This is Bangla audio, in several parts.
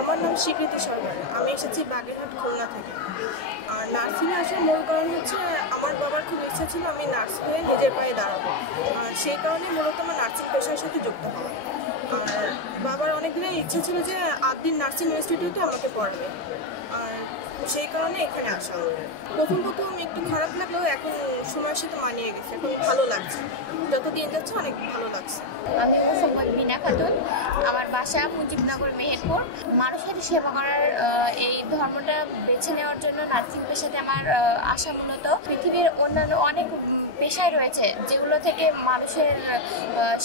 আমার নাম স্বীকৃতি সরকার। আমি এসেছি বাগেরহাট, খুলনা থেকে। আর নার্সিংয়ে আসার মূল কারণ হচ্ছে আমার বাবার খুব ইচ্ছা ছিল আমি নার্স হয়ে নিজের পায়ে দাঁড়াবো। আর সেই কারণে মূলত আমার নার্সিং পেশার সাথে যুক্ত হওয়া। আর বাবার অনেক দিনের ইচ্ছা ছিল যে আদ্দিন নার্সিং ইনস্টিটিউটে আমাকে পড়াবে। আর সেই কারণে এখানে আসা। প্রথম একটু খারাপ লাগলেও এখন সময়ের সাথে মানিয়ে গেছে, এখন ভালো লাগছে। যত দিন যাচ্ছে অনেক ভালো লাগছে। আমি মোহাম্মদ মিনা খাতুন, আমার বাসা মুজিবনগর, মেহেরপুর। মানুষের সেবা করার এই ধর্মটা বেছে নেওয়ার জন্য নার্সিং পেশাতে আমার আশা মূলত পৃথিবীর অন্যান্য অনেক পেশায় রয়েছে যেগুলো থেকে মানুষের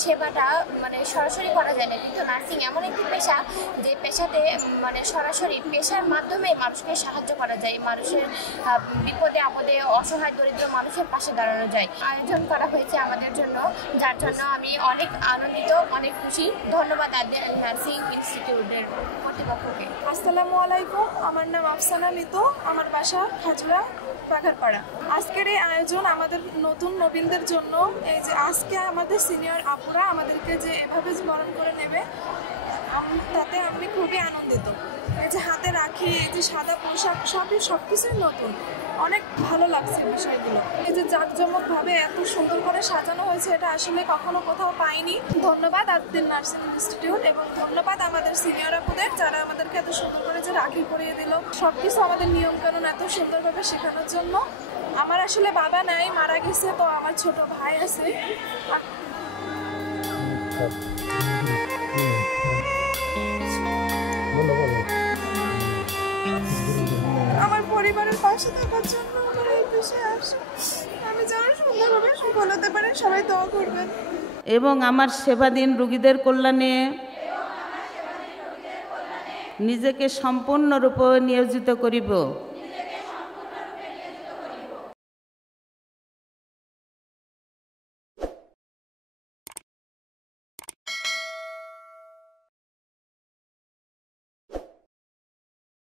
সেবাটা মানে সরাসরি করা যায় না, কিন্তু নার্সিং এমন একটি পেশা যে পেশাতে মানে সরাসরি পেশার মাধ্যমে মানুষকে সাহায্য করা যায়, মানুষের বিপদে আপদে অসহায় দরিদ্র মানুষের পাশে দাঁড়ানো যায়। আয়োজন করা হয়েছে আমাদের জন্য, যার জন্য আমি অনেক আনন্দিত, অনেক খুশি। ধন্যবাদ আদ্দিন নার্সিং ইনস্টিটিউটের কর্তৃপক্ষকে। আসসালামু আলাইকুম, আমার নাম আফসানা মিতু, আমার বাসা খাজুরা, বাঘারপাড়া। আজকের এই আয়োজন আমাদের নতুন নবীনদের জন্য। এই যে আজকে আমাদের সিনিয়র আপুরা আমাদেরকে যে এভাবে বরণ করে নেবে, তাতে আমি খুবই আনন্দিত। এই যে হাতে রাখি, এই যে সাদা পোশাক, সব কিছুই নতুন, অনেক ভালো লাগছে বিষয়গুলো। এই যে জাঁকজমকভাবে এত সুন্দর করে সাজানো হয়েছে, এটা আসলে কখনো কোথাও পাইনি। ধন্যবাদ আদ্দিন নার্সিং ইনস্টিটিউট এবং ধন্যবাদ আমাদের সিনিয়র আপুদের, যারা আমাদেরকে এত সুন্দর করে যে রাখি পরিয়ে দিল, সবকিছু আমাদের নিয়মকানুন এত সুন্দরভাবে শেখানোর জন্য। আমার আসলে বাবা নাই, মারা গেছে, তো আমার ছোট ভাই আছে। আমার পরিবারের পাশে থাকার জন্য আমার এই পেশায় আসা। আমি যেন সুন্দরভাবে সফল হতে পারি, সবাই দোয়া করবেন। এবং আমার সেবাধীন রোগীদের কল্যাণে নিজেকে সম্পূর্ণরূপে নিয়োজিত করিব।